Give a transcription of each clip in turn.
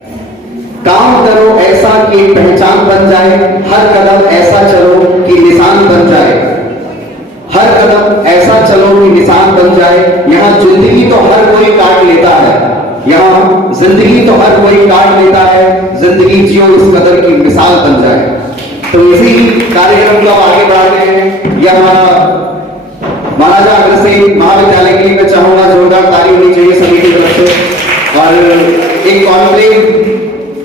काम करो ऐसा कि पहचान बन जाए, हर कदम ऐसा चलो कि निशान बन जाए, हर कदम ऐसा चलो कि निशान बन जाए। यहाँ जिंदगी तो हर कोई काट लेता है, यहाँ जिंदगी तो हर कोई काट लेता है, जिंदगी जियो इस कदर की मिसाल बन जाए। तो इसी कार्यक्रम को आगे बढ़ाते हैं। यह महाराजा अग्रसेन महाविद्यालय के लिए मैं चाहूंगा जोरदार ताली होनी चाहिए सभी की तरफ से। और एक conclave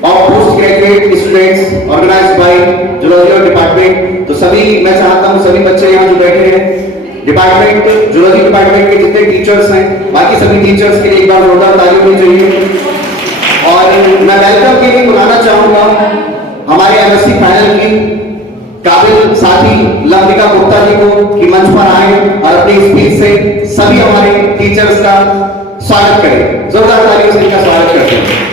of post graduate students organized by zoology department. तो सभी मैं चाहता हूं सभी बच्चे यहाँ जो बैठे हैं डिपार्टमेंट जूलॉजी डिपार्टमेंट के जितने टीचर्स हैं, बाकी सभी टीचर्स के लिए एक बार जोरदार ताली होनी चाहिए। और मैं वेलकम के लिए बुलाना चाहूंगा हमारे एमएससी पैनल की काबिल साथी लंबिका गुप्ता जी को कि मंच पर आए और अपनी स्पीच से सभी हमारे टीचर्स का स्वागत करें। जोरदार तालियों से इनका स्वागत करते हैं।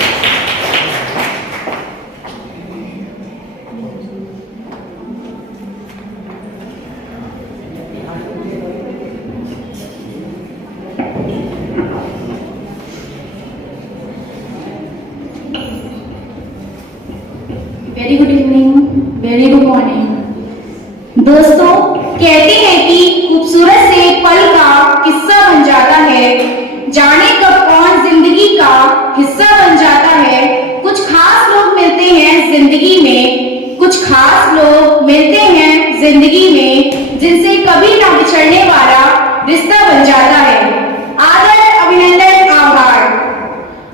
Very good evening, very good morning. दोस्तों, कहते हैं कि खूबसूरत से पल का किस्सा बन जाता है, जाने कब कौन जिंदगी का हिस्सा बन जाता है। कुछ खास लोग मिलते हैं जिंदगी में, कुछ खास लोग मिलते हैं जिंदगी में, जिनसे कभी ना बिछड़ने वाला रिश्ता बन जाता है। आदर, अभिनंदन, आभार।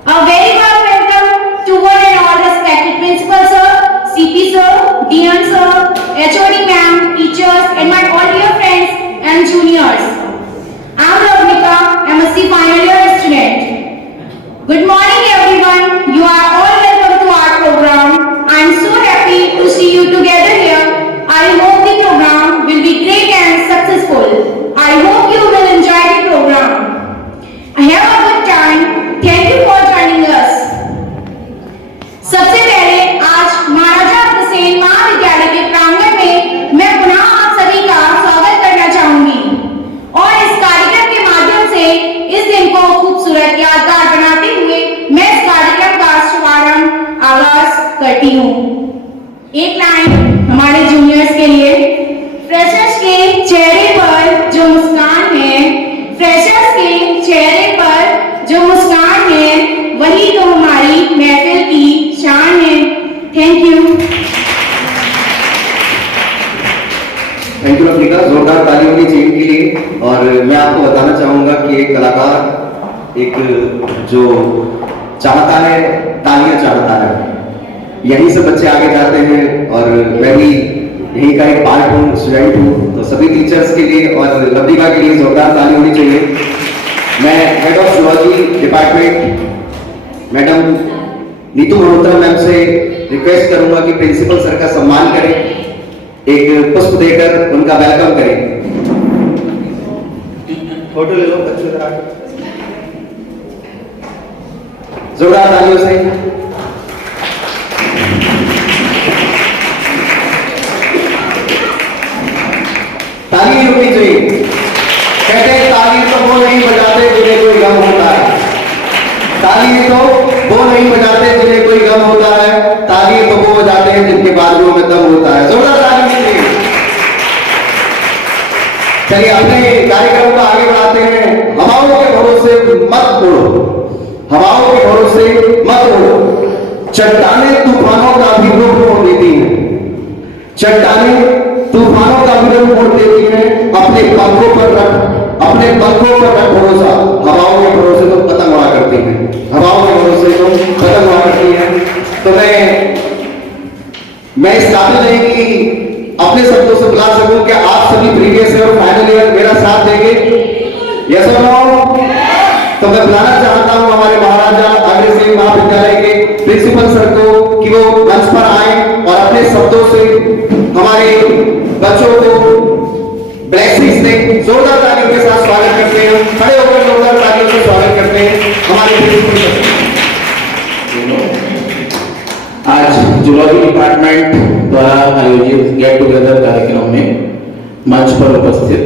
A very warm welcome to one and all respected principal sir, CP sir, DN sir, HOD ma'am, teachers, and my all dear friends and juniors. I am Ravnika, MSc final year student. Good morning everyone. You are all welcome to our program. I am so happy to see you together here. I hope the program will be great and successful. I hope you will enjoy the program. Have a good time. Thank you for joining us. सबसे पहले आज महाराजा अग्रसेन महाविद्यालय के प्रांगण में मैं पुनः आप सभी का स्वागत करना चाहूंगी और इस कार्यक्रम के माध्यम से इस दिन को खूबसूरत यादगार बनाते हुए मैं इस कार्यक्रम का शुभारंभ आगाज करती हूँ। एक लाइन हमारे जूनियर्स के लिए। फ्रेशर्स के चेहरे पर जो मुस्कान है, फ्रेशर्स के चेहरे पर जो मुस्कान है, वही तो हमारी महफिल की शान है। Thank you. थैंक यू लंबिका, जोरदार ताली होनी चाहिए इनके लिए। और मैं आपको बताना चाहूंगा कि एक कलाकार एक जो चाहता है तालियां चाहता है, यहीं से बच्चे आगे जाते हैं। और मैं भी यहीं का एक पार्ट हूँ, स्टूडेंट हूँ। तो सभी टीचर्स के लिए और लंबिका के लिए जोरदार ताली होनी चाहिए। मैं head of zoology department madam Neetu Malhotra ma'am से रिक्वेस्ट करूंगा कि प्रिंसिपल सर का सम्मान करें, एक पुष्प देकर उनका वेलकम करें। फोटो ले लो बच्चों जरा, जोरदार तालियों से। ताली होनी चाहिए। कहते हैं ताली तो वो नहीं बजाते जिन्हें कोई गम होता है, ताली तो वो नहीं बजाते जिन्हें कोई गम होता है, ताली तो वो बजाते हैं जिनके बाजुओं में दम होता है। जोरदार ताली कीजिए। चलिए अपने कार्यक्रम को आगे बढ़ाते हैं। हवाओं के भरोसे मत उड़ो, हवाओं के भरोसे मत उड़ो, चट्टानें तूफानों का भी रुख मोड़ देती हैं, चट्टानें तूफानों का भी रुख मोड़ देती हैं। अपने पंखों पर रख, अपने पंखों पर रख भरोसा, हवाओं के भरोसे तो पतंग उड़ा करती हैं, हवाओं के भरोसे तो पतंग उड़ा करती हैं। तो मैं इस काबिल नहीं कि अपने शब्दों से बुला सकूं कि आप सभी प्रीवियस ईयर और फाइनल ईयर मेरा साथ देंगे, यस और नो? तो मैं बुलाना चाहता हूं हमारे महाराजा अग्रसेन महाविद्यालय के प्रिंसिपल सर को कि वो मंच पर आए और अपने शब्दों से हमारे बच्चों को ब्लेसिंग्स दें। जोरदार तालियों के साथ स्वागत करते हैं, खड़े होकर जोरदार तालियों से स्वागत करते हैं हमारे प्रिंसिपल सर। आज जूलॉजी डिपार्टमेंट द्वारा आयोजित गेट टुगेदर कार्यक्रम में मंच पर उपस्थित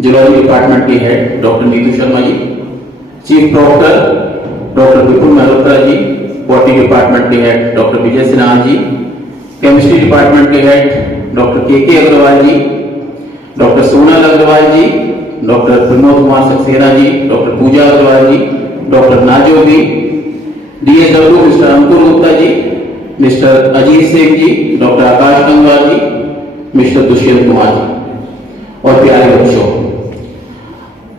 जूलॉजी डिपार्टमेंट की head doctor Neetu Sharma ji, chief proctor doctor विपुल मल्होत्रा जी, बॉटनी डिपार्टमेंट के head doctor Vijay Sinha ji, chemistry department के हेड डॉक्टर के अग्रवाल जी, डॉक्टर सोनल अग्रवाल जी, डॉक्टर प्रमोद कुमार सक्सेना जी, डॉक्टर पूजा अग्रवाल जी, डॉक्टर नाजोगी, DSW मिस्टर अंकुर गुप्ता जी, मिस्टर अजीत सिंह जी, डॉक्टर आकाश गंगवार जी, मिस्टर दुष्यंत कुमार जी और प्यारे बच्चों,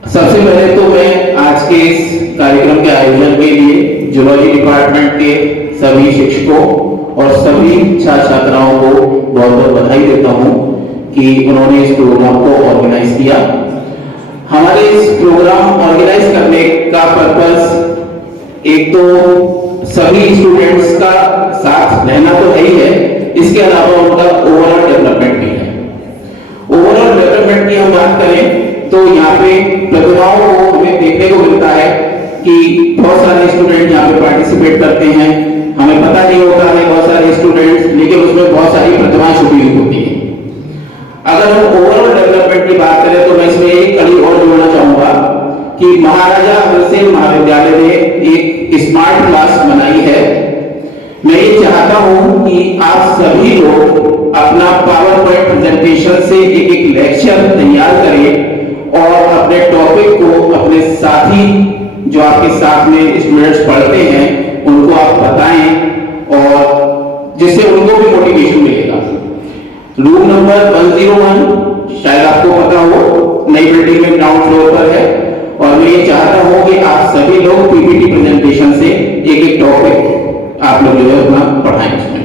सबसे पहले तो मैं आज के इस कार्यक्रम के आयोजन के लिए जूलॉजी डिपार्टमेंट के सभी शिक्षकों और सभी छात्र छात्राओं को बहुत बहुत बधाई देता हूं कि उन्होंने इस प्रोग्राम को ऑर्गेनाइज किया। हमारे इस प्रोग्राम ऑर्गेनाइज करने का पर्पस एक तो सभी स्टूडेंट्स का साथ रहना तो है ही है, इसके अलावा उनका ओवरऑल डेवलपमेंट भी है। ओवरऑल डेवलपमेंट की हम बात करें तो यहाँ पे प्रतिभाओं को हमें देखने को मिलता है कि बहुत सारे स्टूडेंट यहाँ पे पार्टिसिपेट करते हैं, हमें पता नहीं होता है बहुत सारे स्टूडेंट्स, लेकिन उसमें बहुत सारी प्रतिभाएं छुपी हुई होती हैं। अगर हम ओवरऑल डेवलपमेंट की बात करें तो मैं इसमें एक कड़ी और जोड़ना चाहूंगा कि महाराजा अग्रसेन महाविद्यालय ने एक स्मार्ट क्लास बनाई है। मैं ये चाहता हूं कि आप सभी लोग अपना पावर पॉइंट प्रेजेंटेशन से एक एक लेक्चर तैयार करें और अपने टॉपिक को अपने साथी जो आपके साथ में स्टूडेंट्स पढ़ते हैं उनको आप बताएं और जिससे उनको भी मोटिवेशन मिलेगा। रूम नंबर 101 शायद आपको पता हो, नई बिल्डिंग में ग्राउंड फ्लोर पर है और मैं ये चाहता हूं कि आप सभी लोग पीपीटी प्रेजेंटेशन से एक एक टॉपिक आप लोग जो है अपना पढ़ाएं उसमें।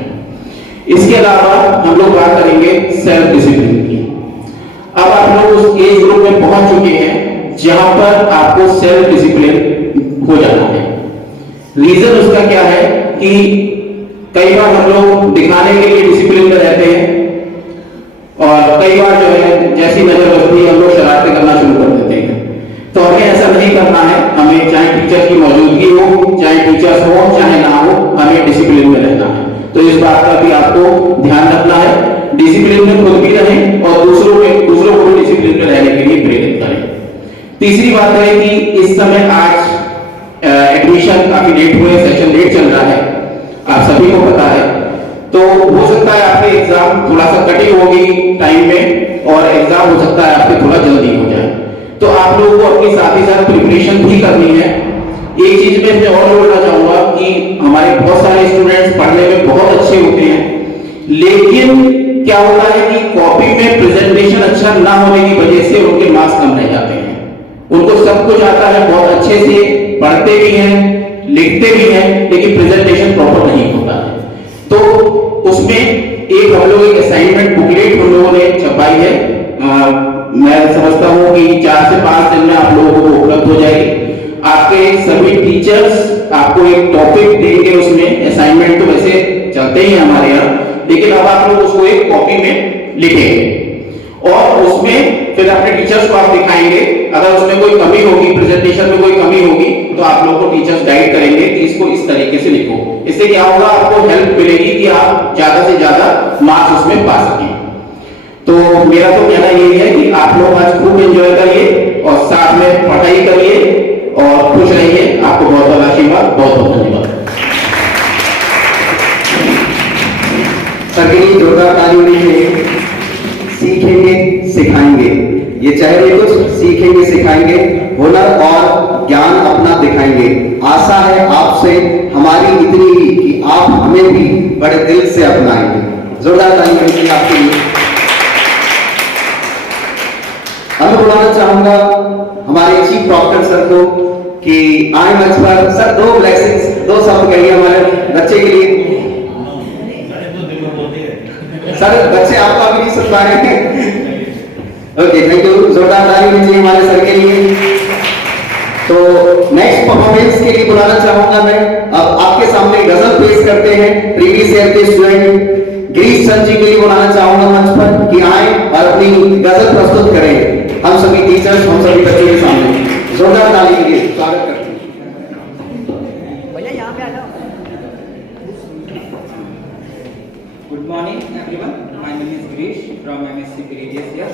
इसके अलावा हम लोग बात करेंगे सेल्फ डिसिप्लिन की। अब आप लोग उस एज ग्रुप में पहुंच चुके हैं जहां पर आपको सेल्फ डिसिप्लिन हो जाना है। रीजन उसका क्या है कि कई बार हम लोग दिखाने के लिए डिसिप्लिन में रहते हैं और कई बार जो है जैसी नजर बसती है हम लोग शरारतें करना शुरू कर देते हैं। तो हमें ऐसा नहीं करना है, हमें चाहे टीचर की मौजूदगी हो, चाहे टीचर्स हो, चाहे ना हो, हमें डिसिप्लिन में रहना है। तो इस बात का भी आपको ध्यान रखना है, डिसिप्लिन में खुद भी रहें और दूसरों को भी डिसिप्लिन में रहने के लिए प्रेरित करें। तीसरी बात है कि इस समय आज एडमिशन काफी लेट हुए, सेशन लेट चल रहा है, आप सभी को पता है। तो हो सकता है आपके एग्जाम थोड़ा सा कटिंग होगी टाइम में और एग्जाम हो सकता है आपके थोड़ा जल्दी हो जाए। तो आप लोगों को अपनी साथ ही साथ प्रिपरेशन भी करनी है। एक चीज में मैं और जोड़ना चाहूंगा कि हमारे बहुत सारे स्टूडेंट्स पढ़ने में बहुत अच्छे होते हैं, लेकिन क्या होता है कि कॉपी में प्रेजेंटेशन अच्छा ना होने की वजह से उनके मार्क्स कम रह जाते हैं। उनको सब कुछ आता है, बहुत अच्छे से पढ़ते भी हैं, लिखते भी हैं, लेकिन प्रेजेंटेशन प्रॉपर नहीं होता है। तो उसमें एक हम लोग एक असाइनमेंट बुकलेट हम लोगों ने छपाई है, मैं समझता हूं कि 4 से 5 दिन में आप लोगों को उपलब्ध हो जाएगी। आपके सभी टीचर्स आपको एक टॉपिक देंगे, उसमें असाइनमेंट तो वैसे चलते ही हमारे यहाँ, लेकिन अब आप लोग उसको एक कॉपी में लिखेंगे और उसमें फिर अपने टीचर्स को आप दिखाएंगे। अगर उसमें कोई कमी होगी, प्रेजेंटेशन में कोई कमी होगी, तो आप लोगों को टीचर्स गाइड करेंगे कि इसको इस तरीके से लिखो। इससे क्या होगा, आपको हेल्प मिलेगी कि आप ज्यादा से ज्यादा मार्क्स उसमें पा सकें। तो मेरा तो कहना यही है कि आप लोग आज खूब एंजॉय करिए और साथ में पढ़ाई करिए और खुश रहिए। आपको बहुत बहुत आशीर्वाद, बहुत बहुत धन्यवाद। सभी जोरदार ताली दीजिए। सीखेंगे सिखाएंगे, ये चेहरे कुछ सीखेंगे सिखाएंगे, हुनर और ज्ञान अपना दिखाएंगे। आशा है आपसे हमारी इतनी ही कि आप हमें भी बड़े दिल से अपनाएंगे। जोरदार ताली दीजिए आपके लिए। अब बुलाना चाहूंगा हमारे चीफ प्रॉक्टर सर को कि आए मंच पर। सर 2 ब्लेसिंग्स, 2 शब्द कहिए हमारे बच्चे के लिए। सर बच्चे आपका भी नहीं सुन पा रहे हैं। Okay, thank you. जोरदार ताली दीजिए हमारे सर के लिए। तो नेक्स्ट परफॉर्मेंस के लिए बुलाना चाहूंगा मैं। अब आपके सामने गजल पेश करते हैं प्रीवियस ईयर के स्टूडेंट गिरीश चंद जी के लिए बुलाना चाहूंगा मंच पर कि आए और अपनी गजल प्रस्तुत करें हम सभी टीचर्स, हम सभी बच्चों के सामने। जोरदार ताली के लिए स्वागत करते हैं। भैया यहाँ पे आ जाओ। Good morning everyone, my name is Girish from MSc previous year.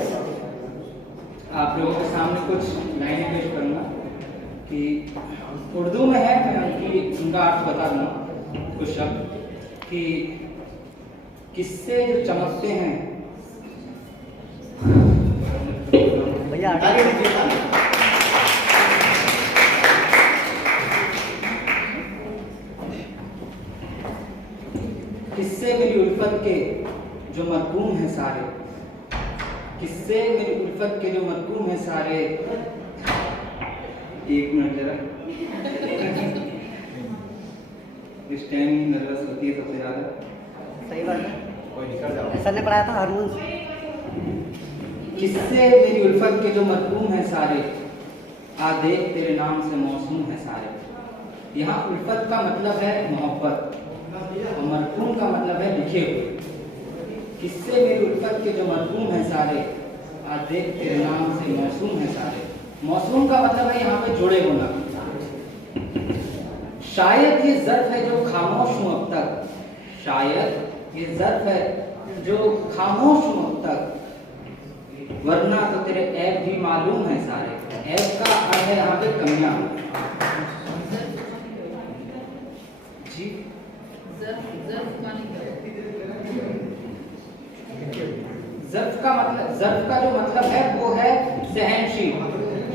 आप लोगों के सामने कुछ लाइनें पेश करूंगा कि उर्दू में है, मैं उनका अर्थ बता दूंगा। कुछ शब्द कि किससे जो चमकते हैं भैया आगे किससे मेरी उल्फत के जो मरकूम हैं सारे, किससे मेरी उल्फत के जो मरकूम हैं सारे। एक मिनट जरा, इस टाइम नर्वस होती है सबसे ज्यादा। सही बात है, सर ने पढ़ाया था हारमोन। किससे मेरी उल्फत के जो मरकूम हैं सारे, आ देख तेरे नाम से मौसूम है सारे। यहाँ उल्फत का मतलब है मोहब्बत और मरकूम का मतलब है लिखे हुए। किससे मेरी उल्फत के जो मरकूम हैं सारे, आ देख तेरे नाम से मौसूम है सारे। मौसूम का मतलब है यहाँ पे जुड़े होना। शायद ये ज़र्फ है जो खामोश हूँ अब तक, शायद ये ज़र्फ है जो खामोश हूँ अब तक, वरना तो तेरे ऐब भी मालूम है सारे। ऐब का अर्थ है यहाँ पे कमियां। जी ज़र्फ का जो मतलब है वो है सहनशील।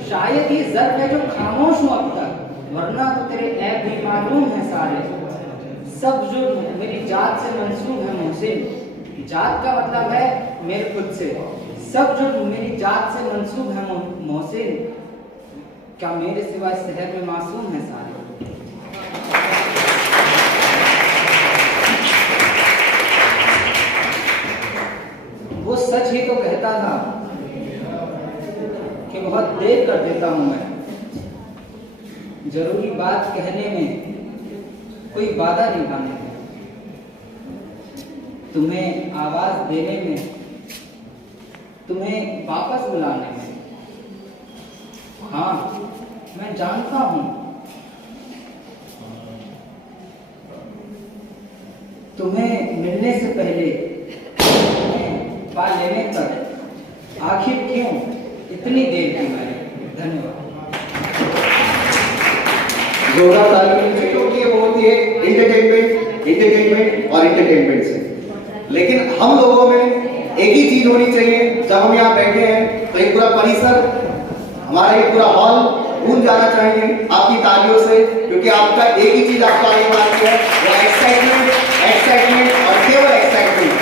शायद ये ज़र्फ है जो खामोश हूँ अब तक, वरना तो तेरे ऐब भी मालूम है सारे। सब जुर्म मेरी जात से मंसूब है मोहसिन। जात का मतलब है मेरे खुद से। सब जुर्म मेरी जात से मंसूब है मोहसिन, क्या मेरे सिवाय शहर में मासूम है सारे। वो सच ही तो कहता था कि बहुत देर कर देता हूं मैं, जरूरी बात कहने में, कोई वादा निभाने में, तुम्हें आवाज देने में, तुम्हें वापस बुलाने में। हाँ, मैं जानता हूं तुम्हें मिलने से पहले, पा लेने तक, आखिर क्यों इतनी देर की मैंने। धन्यवाद। जोरदार ताली, क्योंकि वो होती है एंटरटेनमेंट और एंटरटेनमेंट से। लेकिन हम लोगों में एक ही चीज होनी चाहिए। जब हम यहाँ बैठे हैं तो एक पूरा परिसर, हमारा एक पूरा हॉल गूंज जाना चाहिए आपकी तालियों से, क्योंकि आपका एक ही चीज आपको आगे बात है, वो एक्साइटमेंट और केवल एक्साइटमेंट।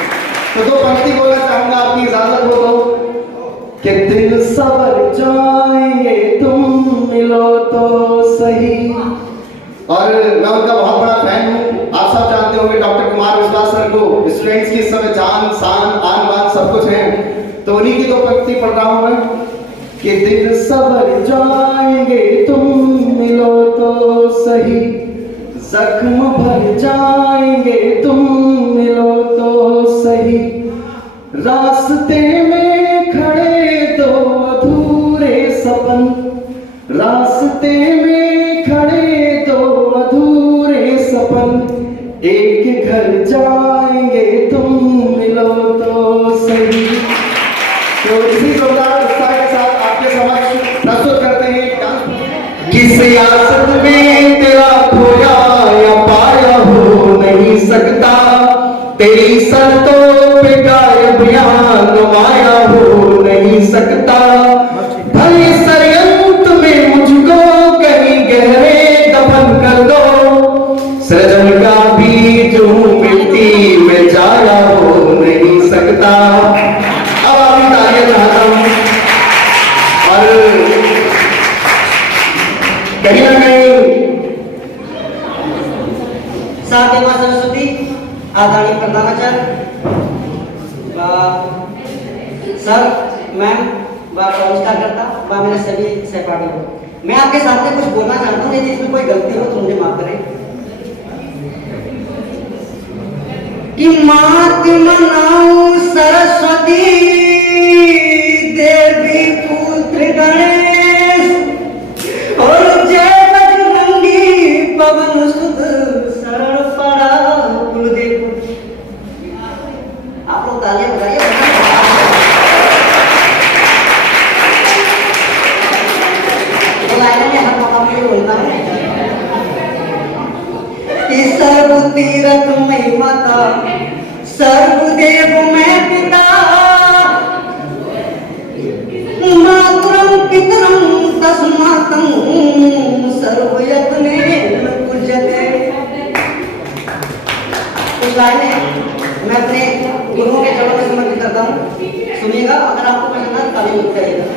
तो दो पंक्ति बोलना चाहूंगा, आपकी इजाजत हो तो। कि दिल सवर जाएंगे तुम मिलो तो सही। और मैं उनका बहुत बड़ा फैन हूँ। आप सब जानते होंगे डॉक्टर कुमार विश्वास सर को, स्टूडेंट्स की इस समय जान शान आन बान सब कुछ है। तो उन्हीं की दो पंक्ति पढ़ रहा हूँ मैं कि दिल सवर जाएंगे तुम मिलो तो सही, जख्म भर जाएंगे तुम मिलो तो सही, रास्ते में खड़े दो अधूरे सपन, रास्ते में खड़े दो अधूरे सपन, एक घर जाएंगे तुम मिलो तो सही। तो इसी जोरदार उत्साह के साथ आपके समक्ष प्रस्तुत करते हैं डांस। किस सियासत में तेरा खोया या पाया हो नहीं सकता, तेरी शर्तों पे गायब यहाँ नुमाया हो नहीं सकता। भले षड्यंत्र में मुझको कहीं गहरे दफन कर दो, सृजन का बीज हूँ मिट्टी में जाया हो नहीं सकता। अब आपकी तालियां चाहता हूं। और कहीं ना कहीं साथ मां सरस्वती आदरणीय प्रधानाचार्य सर, मैम, नमस्कार करता व मेरे सभी सहपाठी को। मैं आपके सामने कुछ बोलना चाहता हूँ, यदि इसमें कोई गलती हो तो मुझे माफ करें। कि मात मनाऊं सरस्वती देवी पुत्र गणेश, और जय बजरंगी पवन सुत शरण पड़ा कुलदीप। आप लोग तालियां बजाइए। तो लाइनों में हर मौका पे बोलता हूँ कि सर्वती मई माता सर्वदेव मैं पिता मातरम पितरम तस्मातं सर्वयत्ने पूज्यते। कुछ लाइनें मैं अपने गुरुओं के चरणों में समर्पित करता हूँ, सुनिएगा। अगर आपको पसंद आए ताली बजाइएगा।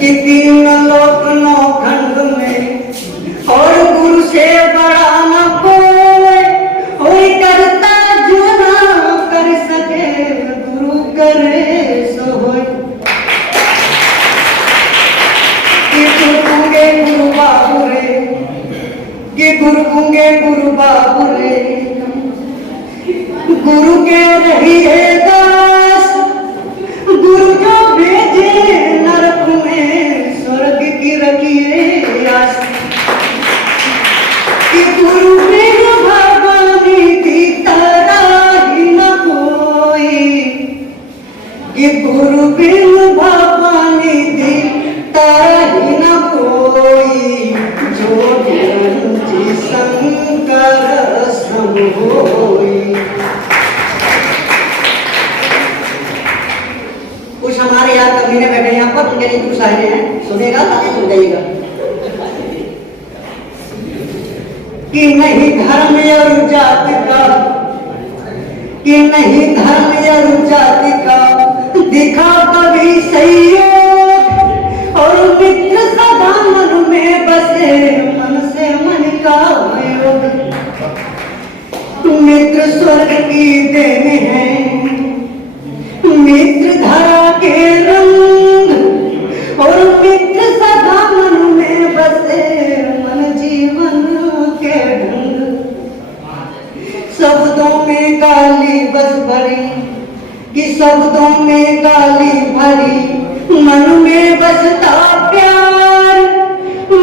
कि तीन लोक नौ खंड में और गुरु से बड़ा न कोई करता जो ना कर सके गुरु करे सो होय। कि गुरु गूंगे गुरु बाबू रे, कि गुरु गूंगे गुरु बाबू रे, गुरु के रहिए दास, गुरु जो भेजे नरक में स्वर्ग की रखिए आस। कि गुरु बिन भगवानी की तरह ही न कोई, कि गुरु बिन भगवानी की तरह ही न कोई, जो निरंजन शंकर सम होई। कुछ हमारे यहाँ कमीने बैठे यहाँ पर, उनके लिए कुछ शायरी हैं, सुनेगा ताकि सुन जाइएगा। कि नहीं धर्म और जाति का, कि नहीं धर्म और जाति का दिखा कभी संयोग, और मित्र सदा मन में बसे मन से मन का योग। मित्र स्वर्ग की देन है, मित्र धरा के रंग, और मित्र सदा मन में बसे मन जीवन के ढंग। शब्दों में गाली बस भरी, कि शब्दों में गाली भरी, मन में बसता प्यार।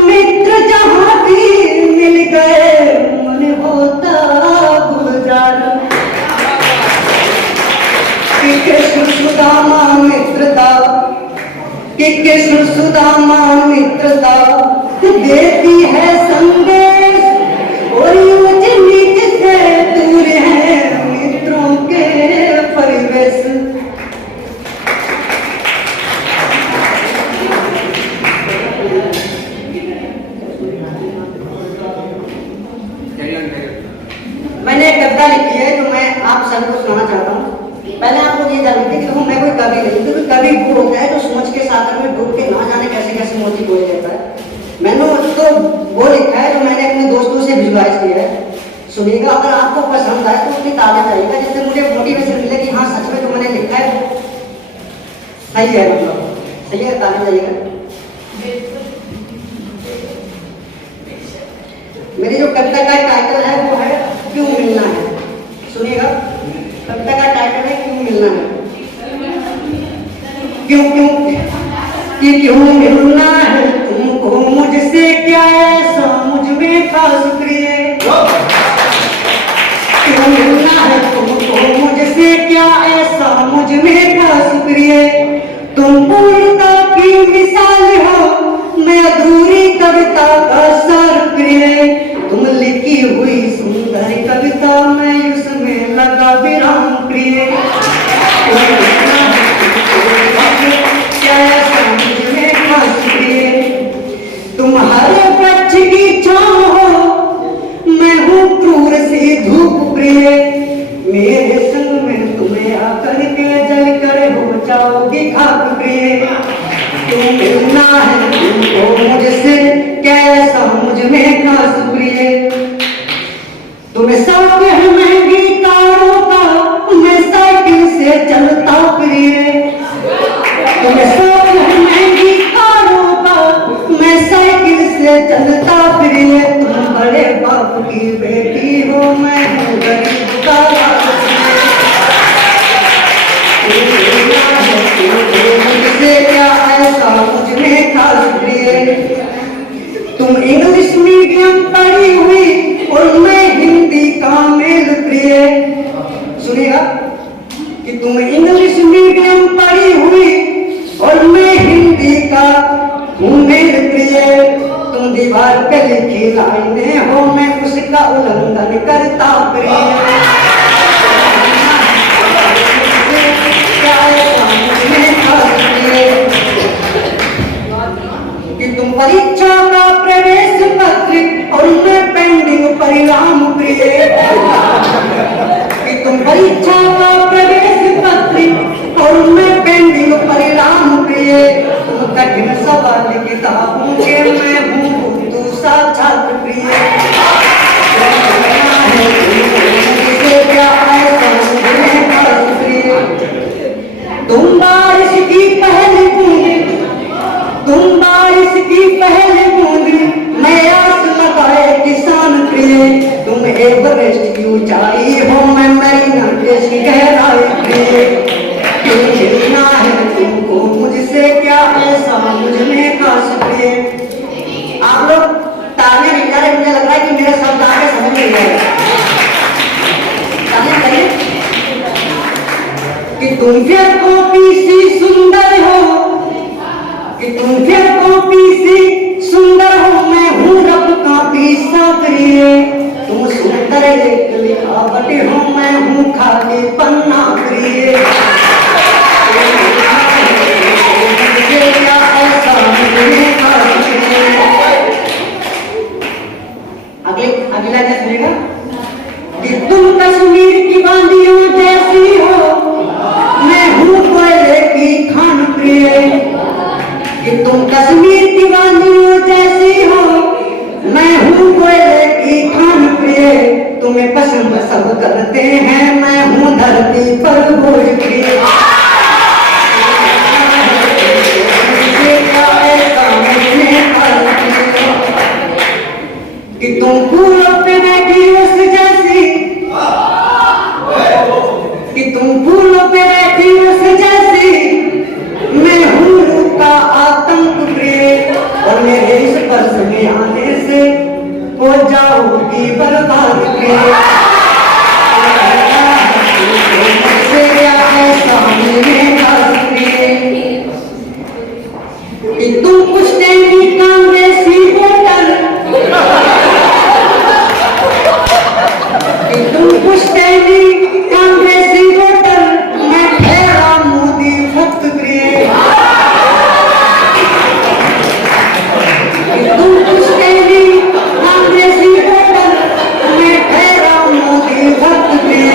मित्र जहाँ भी मिल गए मन होता गुलजार। कि कृष्ण सुदामा मित्रता, कि कृष्ण सुदामा मित्रता देती है संदेश, और यूं नीच से दूर है मित्रों के परिवेश। मैंने एक कविता लिखी है जो मैं आप सबको सुनाना चाहता हूँ। पहले आप लोग ये जान लीजिए कि देखो मैं कोई कवि नहीं, क्योंकि कवि वो होता है जो सोच के सागर में डूब के ना जाने कैसे कैसे मोती बोल देता है। मैंने तो वो लिखा है जो मैंने अपने दोस्तों से विजुअलाइज किया है, सुनिएगा। अगर आपको पसंद आए तो उसकी तारीफ करिएगा, जिससे मुझे मोटिवेशन मिले कि हाँ सच में जो मैंने लिखा है वो सही है, मतलब सही है, तारीफ करिएगा। मेरी जो कविता का टाइटल है वो है क्यों मिलना है, सुनिएगा। कविता का टाइटल है क्यों मिलना है। क्यों क्यों कि क्यों मिलना है तुमको मुझसे, क्या ऐसा मुझ में खास प्रिय। क्यों मिलना है तुमको मुझसे, क्या ऐसा मुझ में खास प्रिय। तुम पूर्णता की मिसाल हो, मैं अधूरी कविता का सार प्रिय। तुम लिखी हुई सुंदर कविता, मैं उसमें लगा विराम प्रिय। क्या ऐसा मुझ में खास प्रिय। तुम हर पक्ष की छाँव हो, मैं हूँ क्रूर सी धूप प्रिय। मेरे संग में तुम्हें आकर के जल कर हो जाओगी खाक प्रिय। तुम मिलना है तुमको मुझसे, क्या ऐसा मुझ में खास प्रिय। तुम्हें शौक है महंगी कारों का, मैं साइकिल से चलता प्रिय। तुम्हें शौक है महंगी कारों का, मैं साइकिल से चलता प्रिय। तुम बड़े बाप की बेटी हो, मैं हूँ गरीब का बाप। मुझसे क्या ऐसा मुझ में खास प्रिय। तुम इंग्लिश मीडियम पढ़ी हुई और मैं हिंदी का मेल प्रिय। सुनिएगा कि तुम इंग्लिश मीडियम पढ़ी हुई और मैं हिंदी का हूँ मेल प्रिय। तुम दीवार पे लिखी लाइनें हो मैं उसका उल्लंघन करता प्रिय कि तुम परीक्षा का प्रवेश पत्र और मैं पेंडिंग परिणाम प्रिय कि तुम परीक्षा का प्रवेश पत्र और मैं पेंडिंग परिणाम प्रिय तुम कठिन सवाल किताबों के मैं हूँ तू साक्षात प्रिय तुम बारिश की पहली बूंद तुम बारिश की पहली बूंद मैं आस लगाए किसान प्रिय तुम एवरेस्ट की ऊंचाई हो मैं मरीना देश की गहराई प्रिय क्यों खिलना है तुमको मुझसे क्या ऐसा मुझ में खास प्रिय आप लोग तालियां नहीं जा रहे मुझे लग रहा है कि मेरे शब्द आगे समझ नहीं आए तालियां करिए कि तुम फिर कॉपी सी सुंदर हो कि तुम फिर कॉपी सी सुंदर हो मैं हूँ रब का पीसा प्रिय तुम सुंदर एक लिखावट हो मैं हूँ खाली पन्ना प्रिय अगला क्या सुनेगा कि तुम कश्मीर की वादियों जैसी हो मैं हूँ कोयले की खान प्रिय कि तुम कश्मीर की वादियों जैसी हो मैं हूँ कोयले की खान प्रिय तुम्हें पसंद सब करते हैं मैं हूँ धरती पर बोझ प्रिय कि तुम फूलों पे बैठी उस जैसी कि तुम फूलों पे बैठी उस जैसी मैं हूँ रूप का आतंक प्रिय और मेरे इस स्पर्श में आने से हो जाओगी बर्बाद प्रिय कि तुम पुश्तैनी कांग्रेसी वोटर कि तुम पुश्तैनी कांग्रेसी वोटर मैं ठहरा मोदी भक्त प्रिय कि तुम पुश्तैनी कांग्रेसी वोटर मैं ठहरा मोदी भक्त प्रिय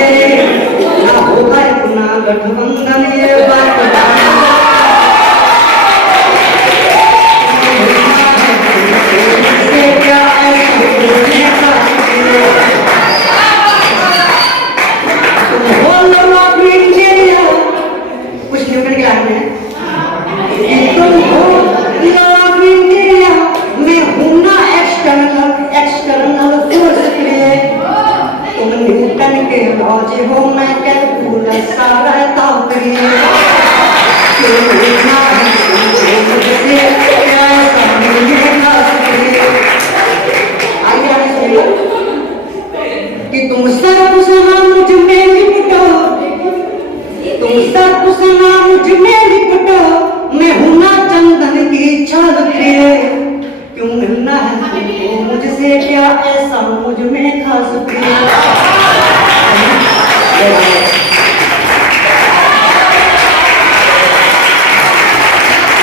ना होगा इतना गठबंधन ये बात हो मैं कैलकुलस सारा तापरी कि तुम सब सुना मुझ में लिपटो तुम सब सुना मुझ में लिपटो मैं हूं ना चंदन की छाल प्रिय क्यों मिलना है तुमको मुझसे क्या ऐसा मुझ में खास प्रिय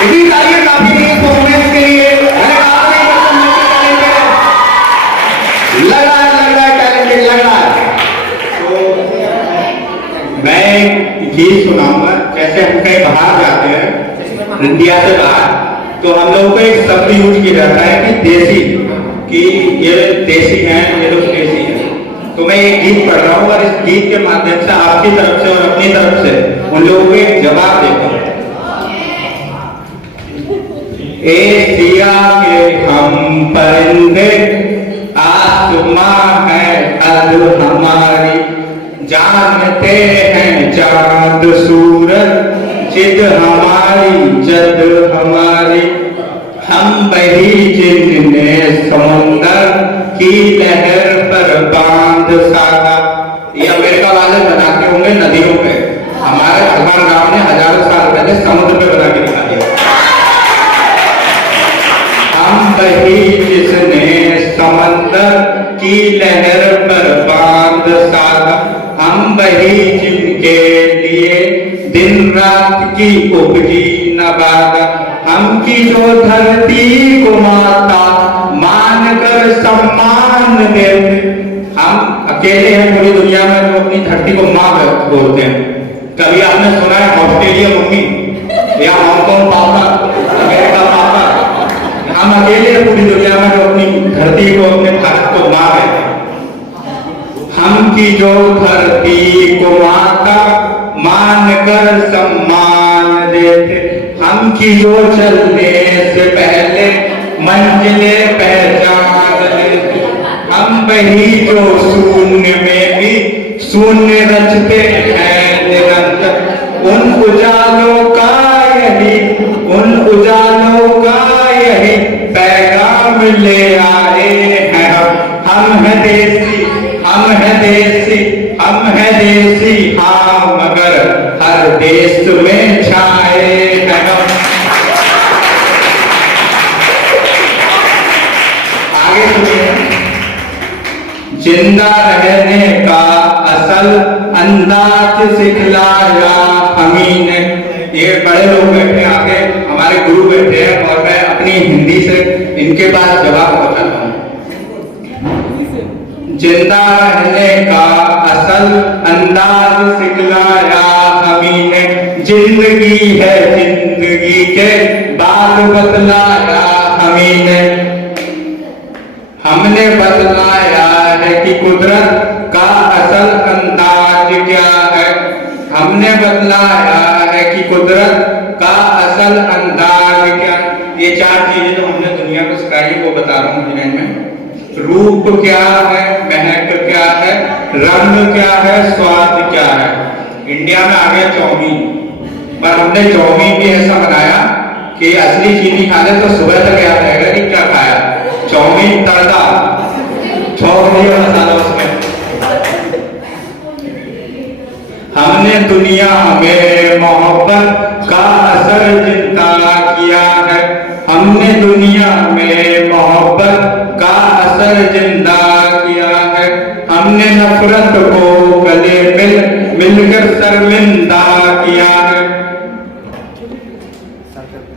इसी तालियां काफी नहीं परफॉर्मेंस के लिए लग रहा है टैलेंटेड लग रहा है। तो मैं ये सुनाऊंगा जैसे हम कहीं बाहर जाते हैं इंडिया से बाहर तो हम लोगों को एक शब्द यूज किया जाता है कि देसी कि ये देसी हैं ये लोग देसी हैं। तो मैं एक गीत पढ़ रहा हूँ और इस गीत के माध्यम से आपकी तरफ से और अपनी तरफ से उन लोगों को एक जवाब देता हूँ। एशिया के हम परिंदे आसमां है अद हमारी जानते हैं चांद सूरज जिद हमारी जद हमारी हम बही जिनने समुंदर की लहर पर बांध साधा। ये अमेरिका वाले बनाते होंगे नदियों पे, हमारे भगवान राम ने हजारों साल पहले समुद्र पे बना के दिखा दिया। हम बही जिसने समंदर की लहर पर बांध साधा, हम बही जिनके लिए दिन रात की उपजी नवादा, हम की जो धरती को माता मानकर सम्मान देते। हम अकेले हैं पूरी दुनिया में जो अपनी धरती को माँ बोलते हैं। कभी आपने सुना है ऑस्ट्रेलिया मम्मी या हांगकांग पापा, अमेरिका पापा? हम अकेले हैं पूरी दुनिया में जो अपनी धरती को, अपने भारत को माँ कहते हैं। हम की जो धरती को माता मानकर सम्मान देते, हम की जो चलने से पहले मंजिलें पहचान लेते, हम वही जो शून्य में भी शून्य रचते हैं निरंतर, उन उजालों का यही, उन उजालों का यही पैगाम ले आए हैं हम हैं देसी, हम हैं देसी, हम हैं देसी, हाँ मगर हर देश में छाए हैं हम। आगे सुनिए। जिंदा रहने का असल अंदाज सिखलाया हमी ने। ये बड़े लोग बैठे आगे, हमारे गुरु बैठे हैं और मैं अपनी हिंदी से इनके पास जवाब पहुंचाता हूँ। जिंदा रहने का असल अंदाज सिखलाया हमी ने, जिंदगी है जिंदगी के बाद बतलाया हमी ने। हमने बतलाया है कि कुदरत का असल अंदाज क्या है, हमने बतलाया है कि कुदरत का असल अंदाज क्या। ये चार चीजें जो हमने दुनिया को सिखाई वो बता रहा हूँ जिन्हें में। रूप क्या है, महक क्या है, रंग क्या है, स्वाद क्या है। इंडिया में आ गया चाउमीन, पर हमने चाउमीन भी ऐसा बनाया कि असली चीनी खा ले तो सुबह तक याद रहेगा कि क्या खाया। चाउमीन तड़का, छौंक दिया मसाला उसमें। हमने दुनिया में मोहब्बत का असर जिंदा किया है, हमने दुनिया में मोहब्बत का असर जिंदा किया है। हमने नफरत को गले मिलकर शर्मिंदा किया है।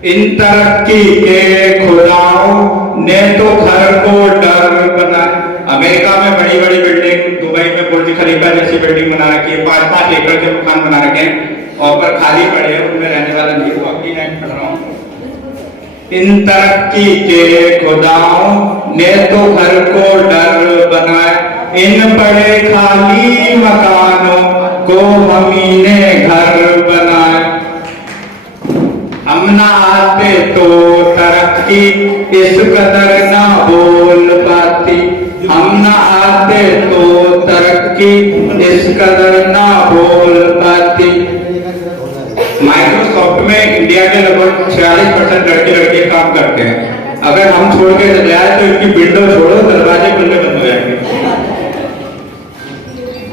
इन तरक्की के खुदाओं ने तो घर को डर बनाया। अमेरिका में बड़ी बड़ी बिल्डिंग, दुबई में बुर्ज खलीफा जैसी बिल्डिंग बना रखी है, 5-5 एकड़ के मकान बना रखे हैं और पर खाली पड़े हैं, उनमें रहने वाला नहीं। वो अपनी लाइन पढ़ रहा हूँ। इन तरक्की के खुदाओं ने तो घर को डर बनाया, इन बड़े खाली मकानों को हमी ने घर बनाया। हम ना आते तो तरक्की इस कदर ना बोल पाती, हम ना आते तो तरक्की इस कदर ना बोल पाती। माइक्रोसॉफ्ट में इंडिया के लगभग 46% लड़के लड़के काम करते हैं। अगर हम छोड़ के चले जाए तो इनकी विंडो छोड़ो, दरवाजे खुलने बंद हो जाएंगे।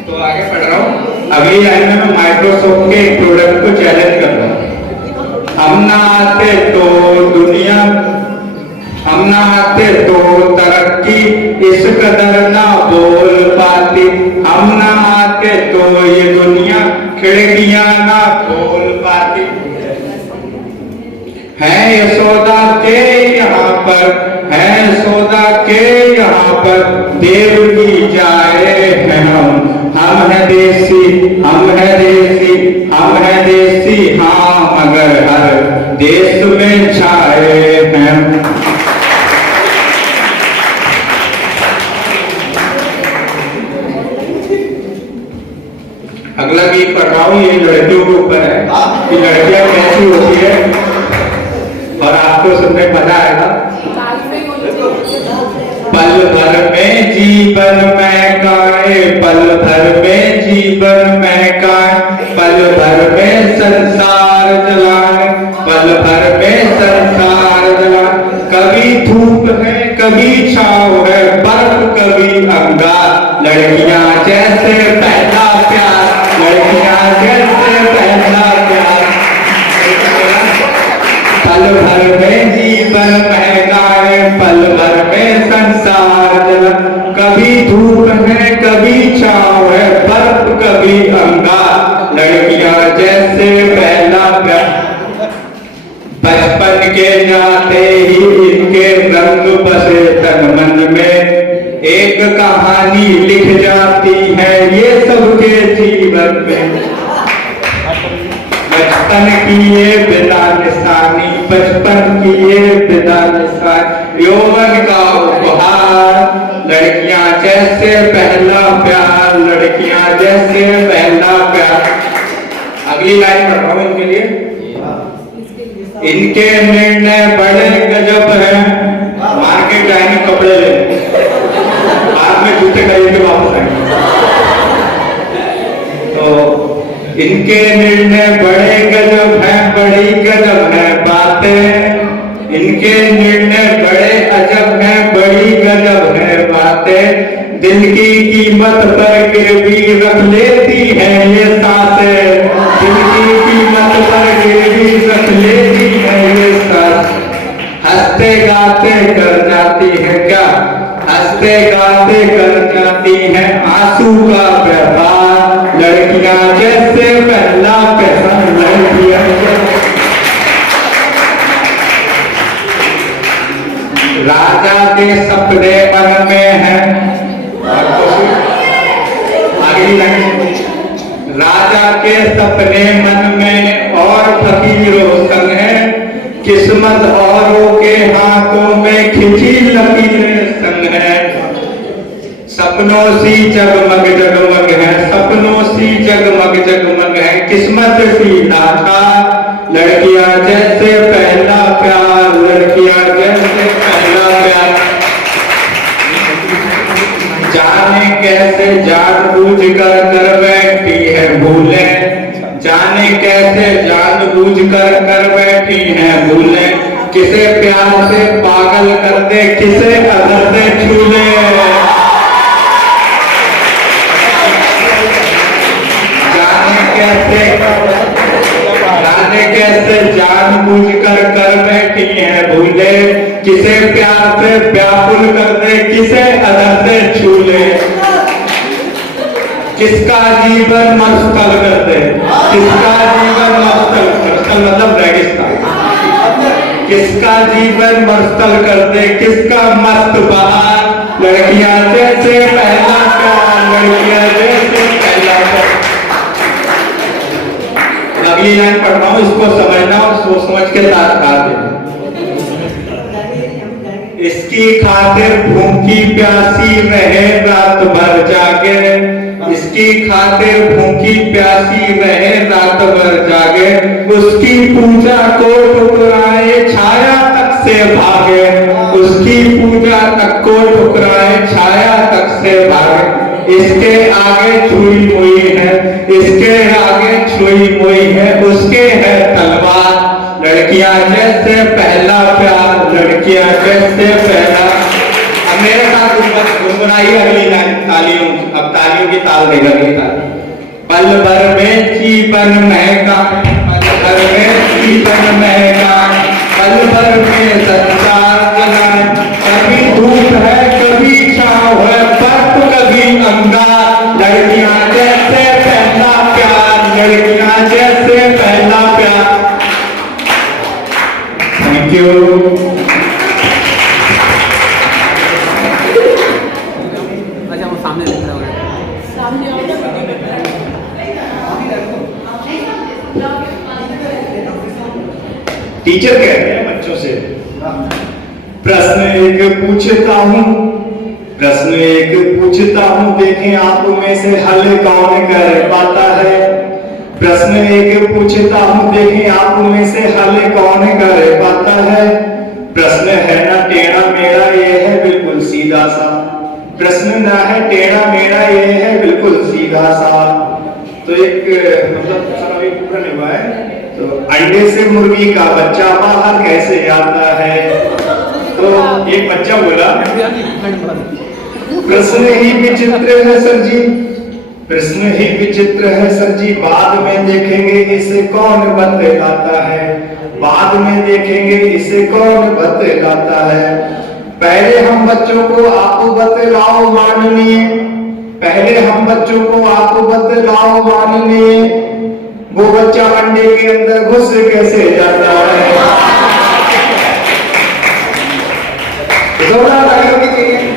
तो आगे पढ़ रहा हूँ। अगली लाइन में मैं माइक्रोसॉफ्ट के प्रोडक्ट को चैलेंज कर रहा हूँ। हम ना आते तो दुनिया, हम ना आते तो तरक्की इस कदर ना बोल पाती, हम ना आते तो ये दुनिया खिड़कियां ना खोल पाती। है यशोदा के यहाँ पर, है यशोदा के यहाँ पर देव की जाए हैं हम हैं देसी, हम हैं देसी, हम हैं देसी, हाँ मगर हर देश में छाए हैं। अगला गीत पढ़ रहा हूँ, ये लड़कियों के ऊपर है कि लड़कियां कैसी होती है और आपको सुनने मजा आएगा। पल भर में जीवन महकाए, पल भर में जीवन महकाए, पल भर में संसार जलाए, पल भर में संसार जलाए। कभी धूप है कभी छाँव है, बर्फ कभी अंगार, लड़कियां जैसे पहला प्यार, लड़कियां जैसे पहला प्यार। पल भर में जीवन महकाए, पल भर में संसार जला। कभी धूप है कभी छाँव है, बर्फ कभी अंगार, लड़कियां जैसे पहला प्यार। बचपन के जाते ही इनके रंग बसे तन मन में, एक कहानी लिख जाती है ये सबके जीवन में। बचपन की ये बिना निशानी, बचपन की ये बिना निशानी, यौवन का उपहार, लड़कियां जैसे पहला प्यार, लड़कियां जैसे पहला प्यार। अगली लाइन पढ़ रहा हूं इनके लिए। इनके निर्णय बड़े गजब हैं, मार्केट जाएंगे कपड़े ले, बाद में जूते खरीद के वापस आएंगे। तो इनके निर्णय बड़े गजब हैं, बड़ी गजब है बातें। इनके निर्णय बड़े अजब हैं, बड़ी गजब है बातें। दिल की कीमत पर गिरवी रख लेती है ये सांसें, दिल की कीमत पर गिरवी रख लेती है ये सांसें। हंसते गाते कर जाती है क्या, हंसते गाते कर जाती है आंसू का व्यापार, लड़कियां जैसे पहला प्यार, लड़कियां राजा के सपने मन में है। अगली लाइन, राजा के सपने मन में और फकीरों संग है, किस्मत औरों के हाथों में खिंची लकीरें संग है। सपनों सी जगमग जगमग है, सपनों सी जगमग जगमग है, किस्मत सी नाथा, लड़कियां जैसे पहला प्यार, लड़कियां जैसे पहला प्यार। जाने कैसे जानबूझ कर बैठी है भूलें, जाने कैसे जानबूझ कर बैठी है भूलें, किसे प्यार से पागल कर दे, किसे अदर से छू ले। जाने कैसे जानबूझ कर बैठी है भूले, किसे प्यार से व्याकुल कर दे, किसे अदर से छू ले। किसका जीवन मस्तल कर दे, किसका जीवन मस्तल, मस्तल मतलब रेगिस्तान, किसका जीवन मस्तल कर दे, किसका मस्त बहार, लड़कियां जैसे पहला प्यार, लड़कियां जैसे पहला प्यार। अगली लाइन पढ़ रहा हूं, इसको समझना और सोच समझ के तात्कार देना। इसकी खातिर भूखी प्यासी रहे रात भर जागे, इसकी खातिर भूखी प्यासी रहे रात भर जागे, उसकी पूजा को ठुकराए छाया तक से भागे, उसकी पूजा तक को ठुकराए छाया तक से भागे। इसके आगे छुई मुई है, इसके आगे छुई मुई है, उसके है तलवार, लड़कियां जैसे पहला प्यार, लड़कियां जैसे पहला। अब मेरे साथ गुनगुनाइए अगली लाइन तालियों, अब तालियों की ताल देगा अगली ताल। पल भर में जीवन महंगा, पल भर में जीवन महंगा, पल भर में संसार जलाए, कभी धूप है कभी छाँव है, बर्फ कभी अंगार, लड़कियां जैसे पहला प्यार, लड़कियां जैसे पहला प्यार। Thank you. टीचर कहते हैं बच्चों से, प्रश्न एक पूछता हूं, प्रश्न एक पूछता हूं, देखें आप में से हल कौन कर पाता है। प्रश्न एक पूछता हूं, देखें आप में से हल कौन कर पाता है। प्रश्न है ना टेढ़ा मेढ़ा, ये है बिल्कुल सीधा सा, प्रश्न ना है टेढ़ा मेढ़ा, ये है बिल्कुल सीधा सा। तो एक मतलब सर अभी पूरा नहीं हुआ है। तो अंडे से मुर्गी का बच्चा बाहर कैसे आता है। तो एक बच्चा बोला, प्रश्न ही विचित्र है सर जी, प्रश्न ही विचित्र है सर जी, बाद में देखेंगे इसे कौन बतलाता है, बाद में देखेंगे इसे कौन बतलाता है। पहले हम बच्चों को आपको बतलाओ माननीय, पहले हम बच्चों को आपको बतलाओ माननीय, वो बच्चा अंडे के अंदर घुस कैसे जाता है। जोरदार तालियों की चाहिए।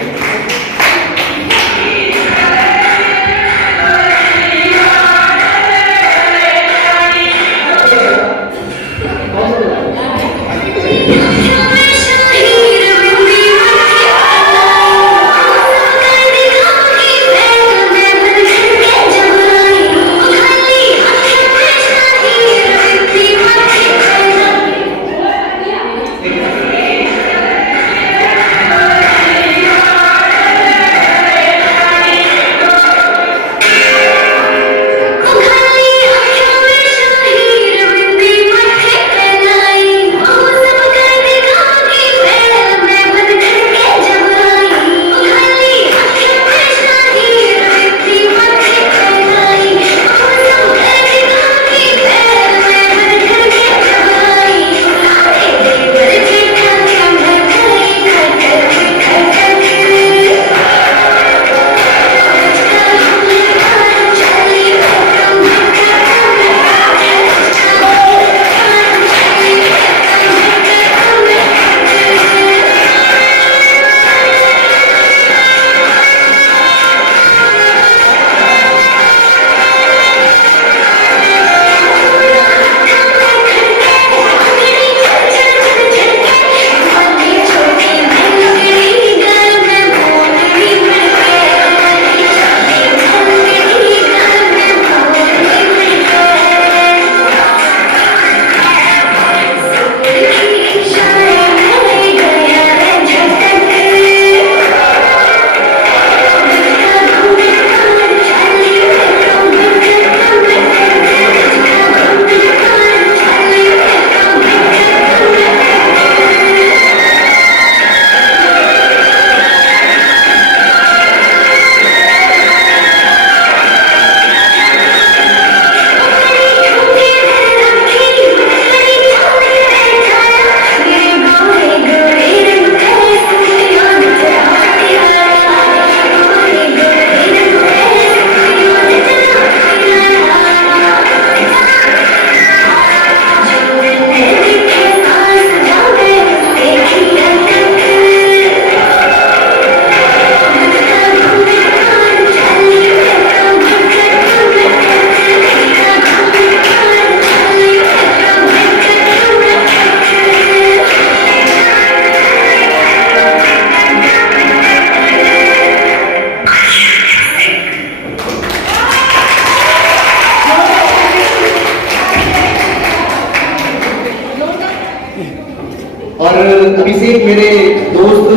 और अभिषेक मेरे दोस्त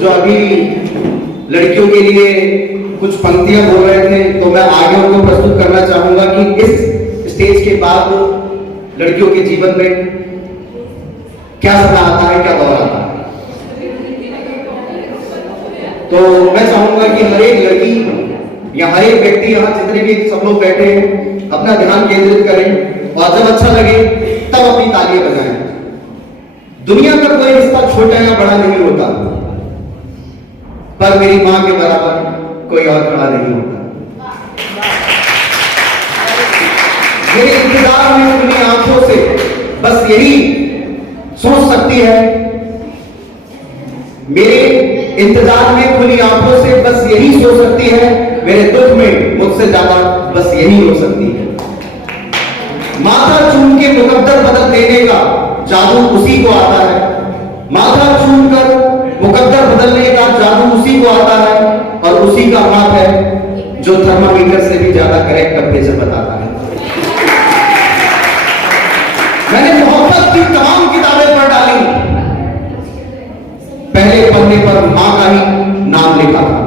जो अभी लड़कियों के लिए कुछ पंक्तियां बोल रहे थे, तो मैं आगे उनको प्रस्तुत करना चाहूंगा कि इस स्टेज के बाद लड़कियों के जीवन में क्या सपना आता है, क्या दौर आता है। तो मैं चाहूंगा कि हर एक लड़की या हर एक व्यक्ति, यहाँ जितने भी सब लोग बैठे हैं, अपना ध्यान केंद्रित करें और जब अच्छा लगे तब अपनी तालियां बजाएं। दुनिया का कोई रिश्ता छोटा या बड़ा नहीं होता, पर मेरी मां के बराबर कोई और बड़ा नहीं होता। मेरे इंतजार में अपनी आंखों से बस यही सोच सकती है, मेरे इंतजार में खुली आंखों से बस यही सो सकती है, मेरे दुख में मुझसे ज्यादा बस यही हो सकती है। माथा चूम के मुकद्दर बदल देने का जादू उसी को आता है, माथा चूम कर मुकद्दर बदलने का जादू उसी को आता है, और उसी का हाथ है जो थर्मामीटर से भी ज्यादा करेक्ट टेम्परेचर बताता है। मैंने मोहब्बत की तमाम किताबें पढ़ डाली, पहले पन्ने पर मां का ही नाम लिखा था।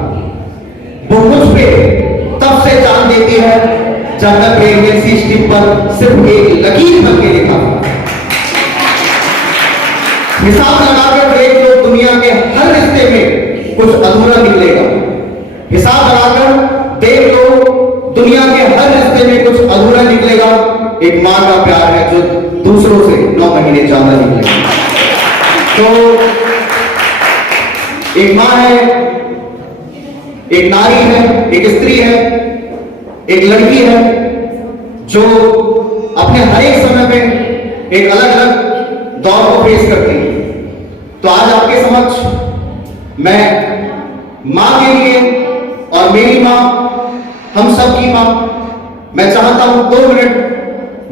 वो मुझ पे तब से जान देती है जब मैं प्रेगनेंसी स्ट्रिप पर सिर्फ एक लकीर बन के लिखा था। हिसाब लगाकर देख लो, दुनिया के हर रिश्ते में कुछ अधूरा निकलेगा। हिसाब लगाकर देख लो, दुनिया के हर रिश्ते में कुछ अधूरा निकलेगा। एक मां का प्यार है जो दूसरों से 9 महीने ज्यादा निकलेगा। तो एक मां है, एक नारी है, एक स्त्री है, एक लड़की है जो अपने हर एक समय में एक अलग अलग दौर को फेस करती है। तो आज आपके समक्ष मैं मां के लिए और मेरी मां, हम सब की मां, मैं चाहता हूं 2 मिनट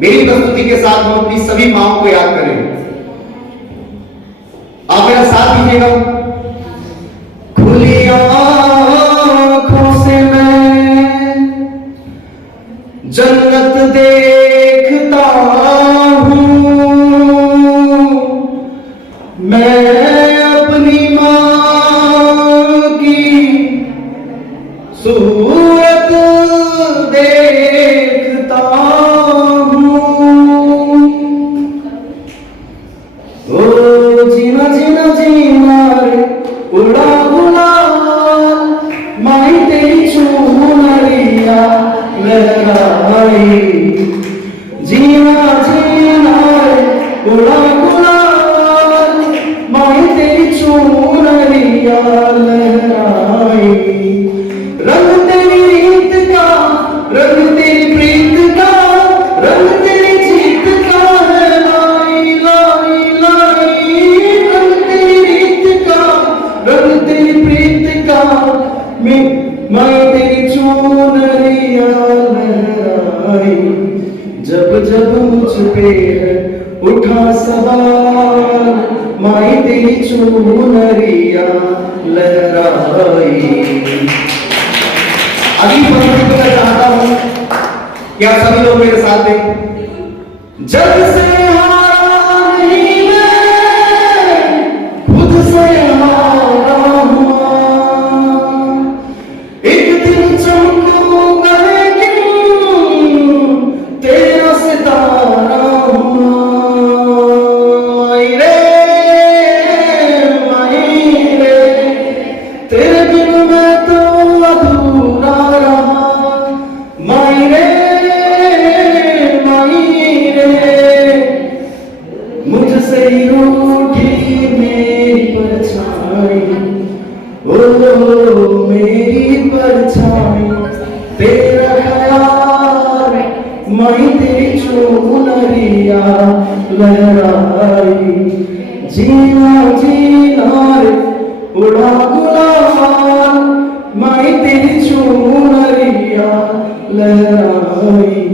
मेरी प्रस्तुति के साथ हम अपनी सभी मांओं को याद करें। आप मेरा साथ दीजिएगा। खुली आंखों से मैं जन्नत देखता हूं, मैं अपनी मां की सूरत देखता हूं। ओ जीना जीना जीना रे उड़ा गुलाल, माई तेरी चुनरिया लहराई। जीना जीना रे उड़ा गुलाल, माई तेरी चुनरिया लहराई। रंग तेरी रीत का, रंग तेरी प्रीत का, रंग तेरी जीत का है लाई लाई लाई। रंग तेरी रीत का, रंग तेरी प्रीत का, मैं तेरी चुनरिया लहराई। जब जब मुझ पे है उठा सवाल, माई तेरी चुनरिया लहराई। अभी मैं चाहता हूं कि आप सभी लोग मेरे साथ दें। जब से हारा नहीं मैं, खुद से हारा हुआ। एक दिन चमकूंगा लेकिन तेरा सितारा हुआ। माई रे तेरे बिन मैं तो अधूरा रहा। माई रे मुझसे ही रूठी मेरी परछाई। ओ मेरी परछाई, तेरा ख्याल माई तेरी चुनरिया लहराई। जीना जीना रे उड़ा गुलाल, माई तेरी चुनरिया लहराई।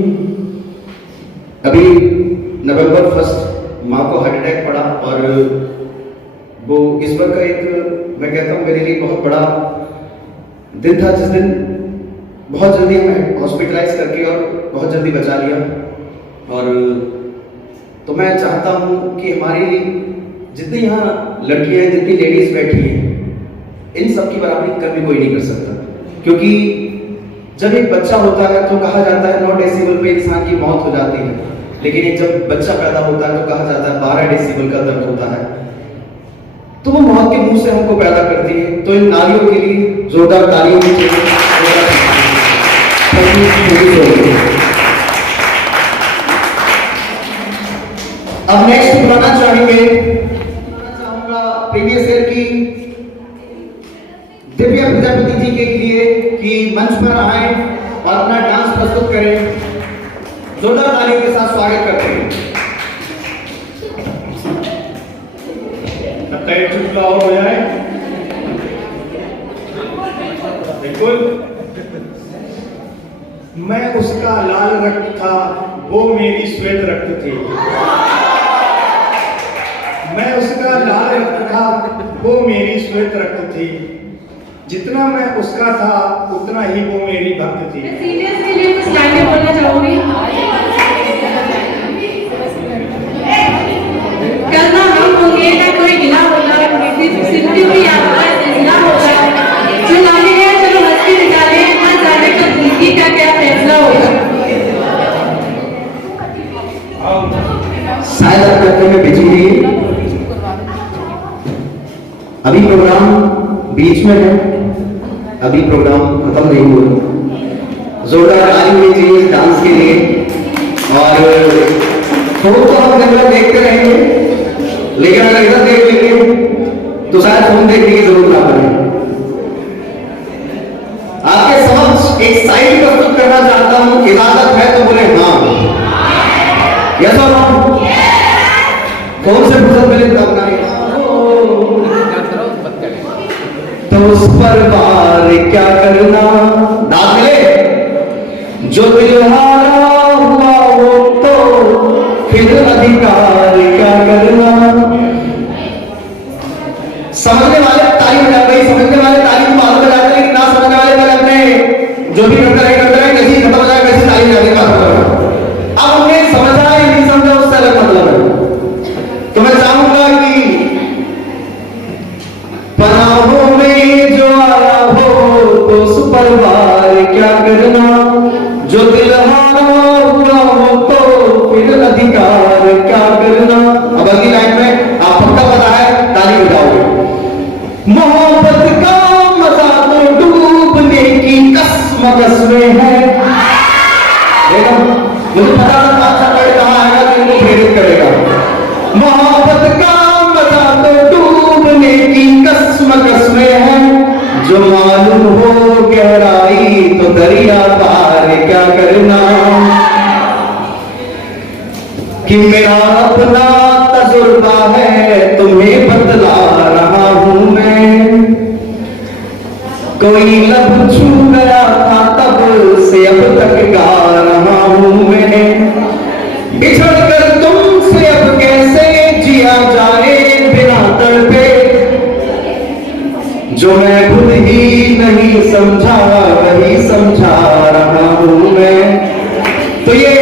अभी नवंबर 1 माँ को हार्ट अटैक पड़ा और वो इस वक्त का एक, मैं कहता हूँ मेरे लिए बहुत बड़ा दिन था, जिस दिन बहुत जल्दी हमें हॉस्पिटलाइज करके और बहुत जल्दी बचा लिया। और तो मैं चाहता हूँ कि हमारी जितनी यहाँ लड़कियाँ हैं, जितनी लेडीज बैठी हैं, इन सब की बराबरी कभी कोई नहीं कर सकता। क्योंकि जब एक बच्चा होता है तो कहा जाता है 9 डेसिबल पे इंसान की मौत हो जाती है, लेकिन एक जब बच्चा पैदा होता है तो कहा जाता है 12 डेसिबल का दर्द होता है। तो वो मौत के मुंह से हमको पैदा करती है। तो इन नारियों के लिए जोरदार तालियों की चाहिए। अब नेक्स्ट बुलाना चाहूंगा प्रीवियस ईयर की दिव्या प्रजापति जी के लिए कि मंच पर आए और अपना डांस प्रस्तुत करें। जोरदार तालियों के साथ स्वागत करते हैं। चुटला और हो जाए बिल्कुल। मैं उसका लाल रक्त था, वो मेरी श्वेत रक्त थी। मैं उसका लाल रक्त था, वो मेरी श्वेत रक्त थी। जितना मैं उसका था उतना ही वो मेरी भक्त थी। सीनियर्स के लिए कुछ लाइनें बोलना चाहूंगी। करना हम होंगे ना कोई गिला होगा, सिद्धि भी आता है सिलसिला होगा। जो लाने गए चलो हंस के निकाले, ना जाने तो जिंदगी का क्या फैसला होगा। शायद आप करने में बिजी हुई। अभी प्रोग्राम बीच में है, अभी प्रोग्राम खत्म नहीं हुआ। जोरदार ताली होनी चाहिए डांस के लिए। और तो हम कैमरा देखते रहेंगे, लेकिन अगर इधर देख लेंगे तो शायद फोन देखने की जरूरत ना पड़े। आपके समक्ष एक साइड प्रस्तुत करना चाहता हूं, इजाजत है तो बोले हाँ, यस और नो। कौन से फुर्सत मिले तब ना, तो उस पर वार क्या करना, दाद मिले जो दिल हारा हुआ वो तो फिर अधिकार क्या करना। समझने वाले ताली बजा भाई, समझने वाले ताली को बात बजाते हैं, लेकिन ना समझने वाले पहले अपने जो भी करता रहे कैसी खत्म हो जाए वैसी ताली बजाने का मतलब। अब हमने समझा है नहीं समझा उससे अलग मतलब है। तो मैं चाहूंगा कि पनाहों में जो आया हो तो उस पर वार क्या करना, जो दिल हारा हुआ हो तो फिर अधिकार क्या करना। अब अगली लाइन में आप पक्का पता है, ताली बजाओगे। मोहब्बत का मजा तो डूबने की कसमकस में है। देखो मुझे पता था अच्छा पढ़ कहाँ आएगा तो इनको प्रेरित करेगा। मोहब्बत का मजा तो डूबने की कसमकस में है, जो मालूम हो गहराई तो दरिया पार क्या करना। कि मेरा अपना तजुर्बा है तुम्हें बतला रहा हूं मैं, कोई लब छू गया था तब से अब तक गा रहा हूं मैं। बिछड़ कर तुमसे अब कैसे जिया जाए बिना तड़पे, जो मैं खुद ही नहीं समझा वही समझा रहा हूं मैं। तो ये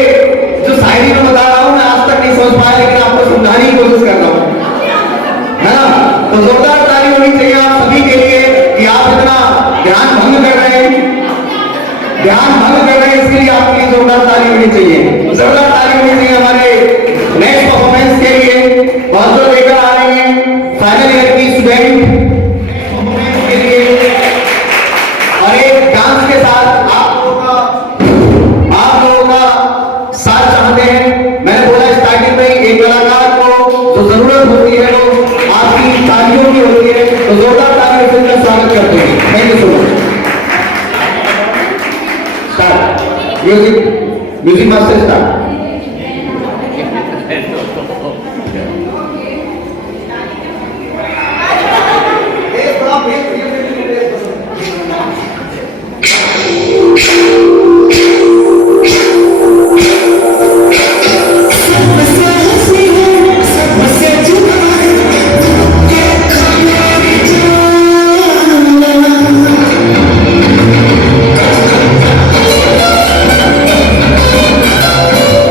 जो शायरी में बता रहा हूं मैं आज तक नहीं समझ पाया, लेकिन आपको समझाने की कोशिश कर रहा हूं, है ना। तो जोरदार ताली होनी चाहिए आप सभी के लिए कि आप इतना ध्यान भंग कर रहे हैं, इसके लिए आपके लिए जोरदार ताली होनी चाहिए। जोरदार ताली होनी चाहिए हमारे नेक्स्ट परफॉर्मेंस के लिए, और जो लेकर आ रहे हैं फाइनल ईयर की स्टूडेंट के लिए। और एक डांस के साथ आप लोगों का साथ चाहते हैं। मैंने बोला स्टार्टिंग में एक कलाकार को जो जरूरत होती है वो आपकी तालियों की होती है, तो जोरदार तालियों से उनका स्वागत करते हैं। Thank you so much. Start music master start. Thank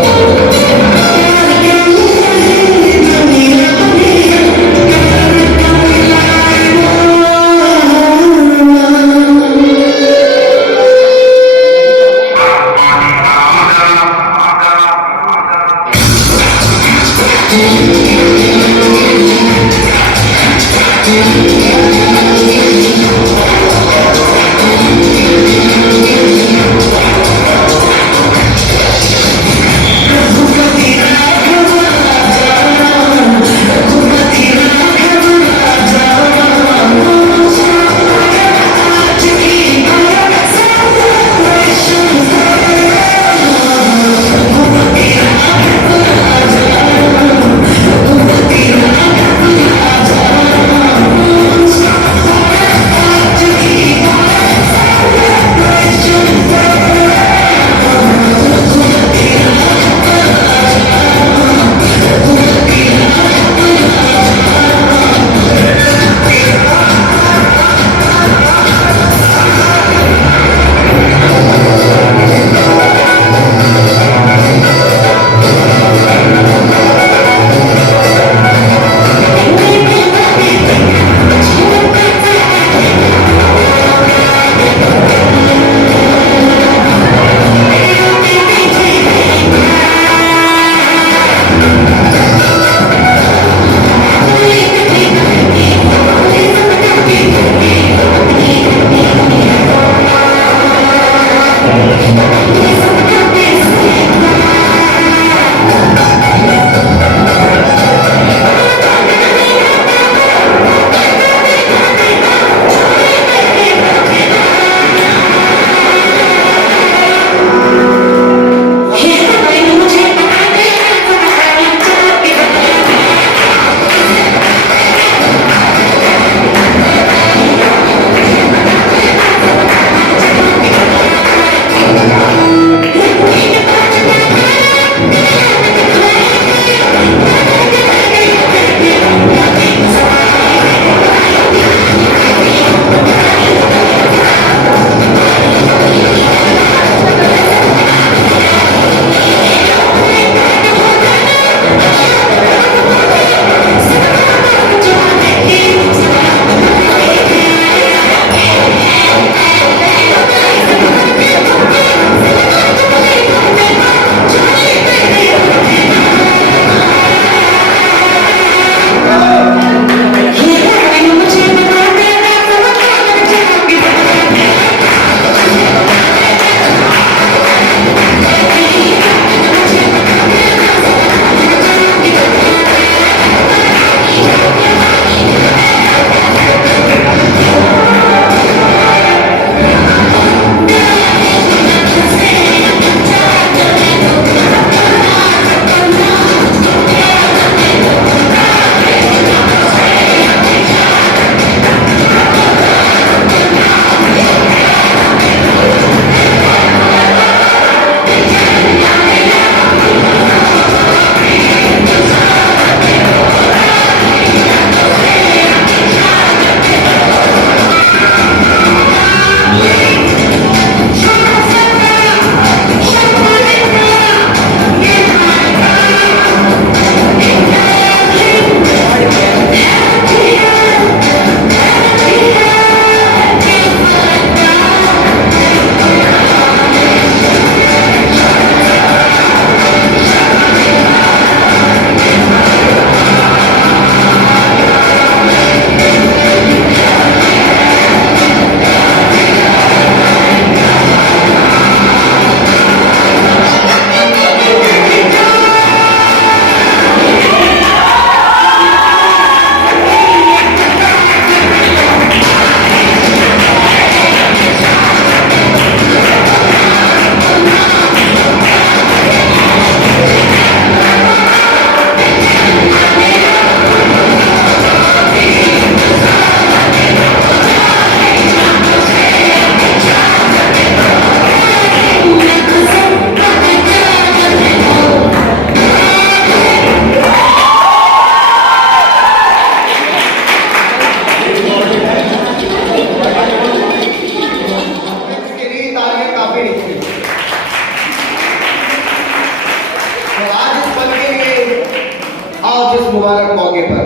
आज इस मुबारक मौके पर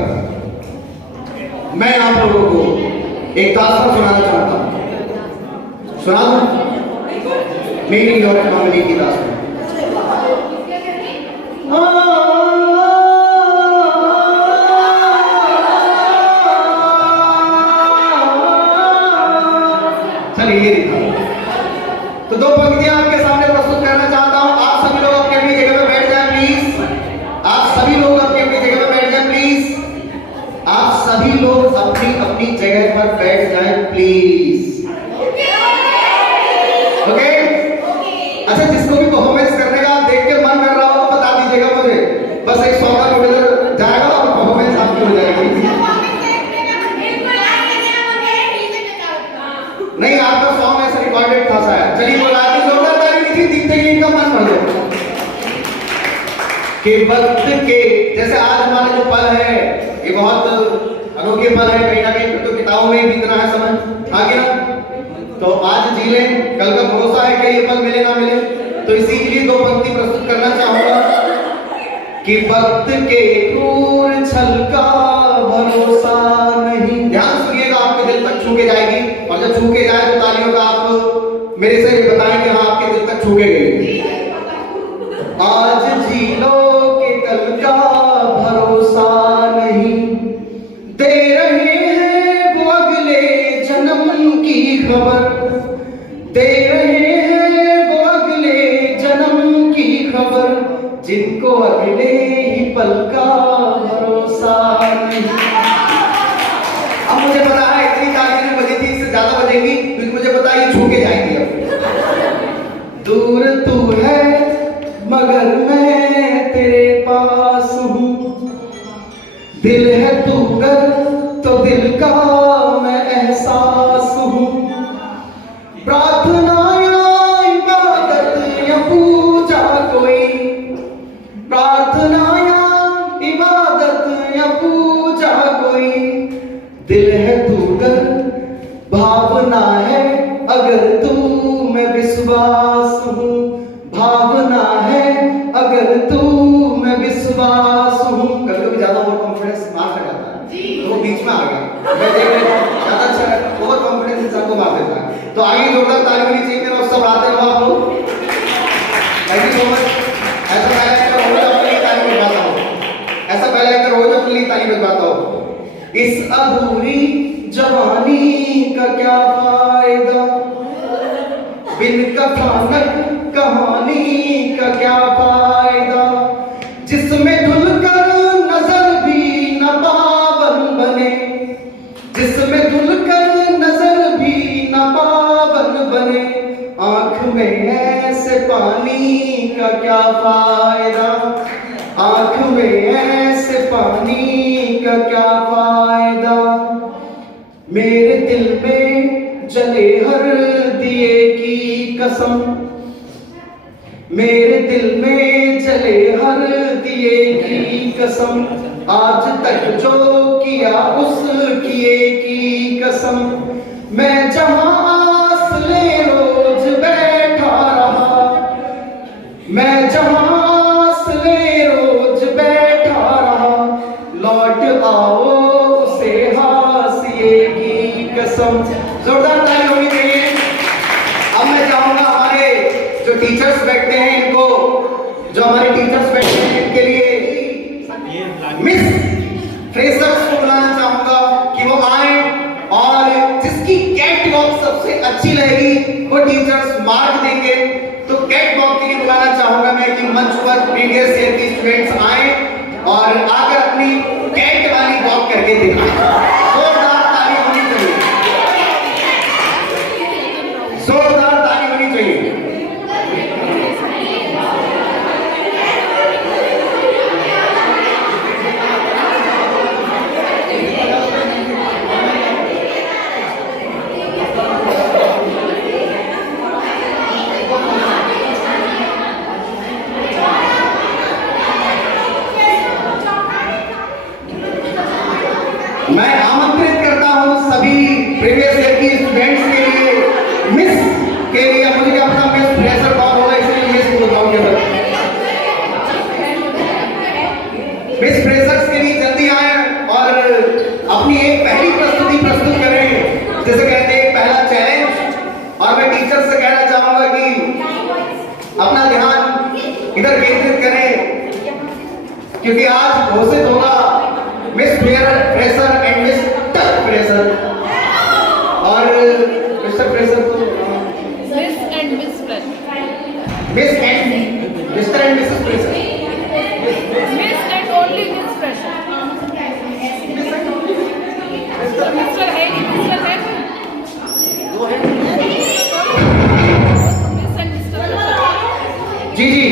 मैं आप लोगों को एक दास्तान सुनाना चाहता हूं। सुना दूं? मेरी और मामले की दास्तान। चलिए ये दिखा। तो दो पंक्तियां आपके सामने प्रस्तुत करना चाहता हूं। आप सभी लोग अपनी अपनी जगह पे बैठ जाएं प्लीज। आप सभी लोग अपनी अपनी जगह पे बैठ जाएं प्लीज। आप सभी लोग अपनी अपनी जगह पर बैठ जाएं प्लीज। ओके? अच्छा, जिसको भी परफॉर्मेंस करने का देख के मन कर रहा हो तो बता दीजिएगा मुझे। बस एक सॉन्ग का उधर जाएगा और परफॉर्मेंस आपकी हो जाएगी। नहीं, आपका सॉन्ग ऐसा रिकॉर्डेड था शायद। चलिए बोला कि जोरदार ताली नहीं थी, दिखते ही इनका मन भर गया। कि वक्त के जैसे आज हमारे जो पल है ये बहुत अनोखे पल है। कहीं ना कहीं तो किताबों में भी इतना है, समझ आगे ना। तो आज जी लें, कल का भरोसा है कि ये पल मिले ना मिले। तो इसी के लिए दो पंक्ति प्रस्तुत करना चाहूंगा कि वक्त के क्रूर छल का भरोसा नहीं। ध्यान सुनिएगा, आपके दिल तक छू के जाएगी। और जब छू के जाए तो तालियों का आप मेरे से बताएं कि हाँ आपके दिल तक छू के गई। आज जी लो के कल का भरोसा नहीं, दे रहे हैं वो अगले जन्म की खबर, दे रहे हैं वो अगले जन्म की खबर, जिनको अगले ही पल का भरोसा नहीं। अब मुझे पता है इतनी तालियां नहीं बजी थी, इससे ज्यादा बजेगी क्योंकि मुझे पता है ये छू के जाएंगी। अब दूर तू है मगर मैं तेरे पास हूँ, दिल है तू कर तो दिल का मैं एहसास हूँ। प्रार्थना या इबादत या पूजा कोई, प्रार्थना या इबादत या पूजा कोई, दिल है तू कर भावना है अगर तू मैं विश्वास हूँ, भावना है अगर तू मैं विश्वास हूँ। कभी कभी ज्यादा ओवर कॉन्फिडेंस मार कर जाता है तो वो बीच में आ गया। मैं देख रहा हूं ज्यादा अच्छा ओवर कॉन्फिडेंस इंसान को मार देता है। तो आइए जोरदार ताली मिलनी चाहिए मेरा सब आते रहो आप लोग। Thank you so much. ऐसा पहला एक्टर हो जो अपनी ताली बजवाता हो, ऐसा पहला एक्टर हो जो अपनी ताली बजवाता हो। इस अधूरी जवानी का क्या फायदा, बिन कथानक कहानी का क्या फायदा, जिसमें धुलकर नजर भी न पावन बने, जिसमें धुलकर नजर भी न पावन बने, आंख में ऐसे पानी का क्या फायदा, आंख में ऐसे पानी का क्या फायदा। मेरे दिल में जले हर दिए की कसम, मेरे दिल में जले हर दिए की कसम, आज तक जो किया उस किए की कसम। मैं जहां आस ले रोज बैठा रहा, मैं जहां आस ले रोज बैठा रहा, लौट आओ उसे हासिए की कसम। जोरदार ताली होनी चाहिए। अब मैं चाहूंगा हमारे जो टीचर्स बैठते हैं इनको, जो हमारे टीचर्स बैठते हैं इनके लिए मिस फ्रेशर्स को बुलाना चाहूंगा कि वो आए और जिसकी कैट वॉक सबसे अच्छी रहेगी वो टीचर्स मार्क देंगे। तो कैट वॉक के लिए बुलाना चाहूंगा मैं कि मंच पर प्रीवियस ईयर के स्टूडेंट्स आए और आकर अपनी कैट वाली वॉक करके दिखाएं। जोरदार ताली होनी चाहिए, जोरदार ताली होनी चाहिए। मैं अपना ध्यान इधर केंद्रित करें, क्योंकि आज घोषित होगा मिस फ्रेशर एंड मिस टक फ्रेशर। और mister fresher Miss and Miss Fresh. Miss and mister and Mrs fresher. Miss and only Miss Fresh. Mr. है कि Mr. है? दो है Miss and Mr. Fresh. Ji ji